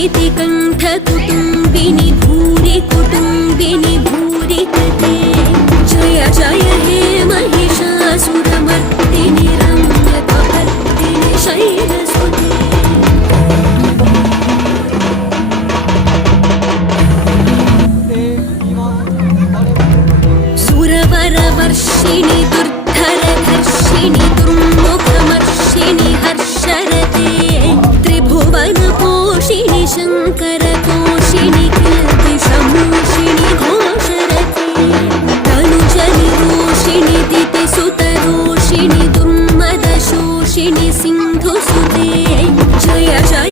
शितिकण्ठकुटुम्बिनि भूरि कुटुम्बिनि भूरि कृते जय जय हे महिषासुरमर्दिनि रम्यकपर्दिनि शैलसुते सुरवरवर्षिणि दुर्धरधर्षिणि दुर्मुखमर्षिणि हर्षरते त्रिभुवनपोषिणि